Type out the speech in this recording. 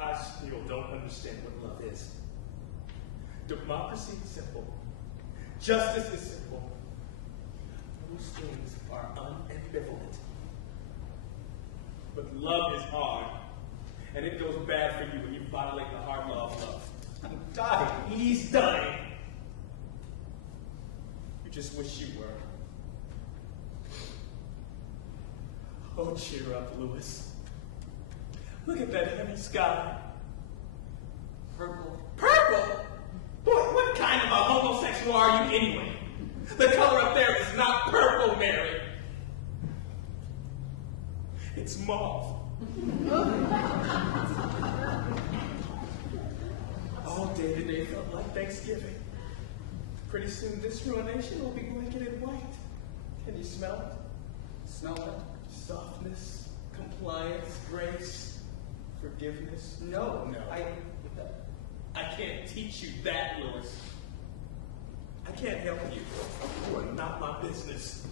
I still don't understand what love is. Democracy is simple. Justice is simple. Those things are unambivalent. But love is hard, and it goes bad for you when you violate the hard law of love. I'm dying. He's dying. You just wish you were. Oh, cheer up, Lewis. Look at that heavy sky. Purple. Purple? Boy, what kind of a homosexual are you anyway? The color up there is not purple, Mary. It's mauve. All day today felt like Thanksgiving. Pretty soon this ruination will be blanketed white. Can you smell it? Smell it? Softness, compliance, grace, forgiveness. No. I can't teach you that, Lewis. I can't help you. You are not my business.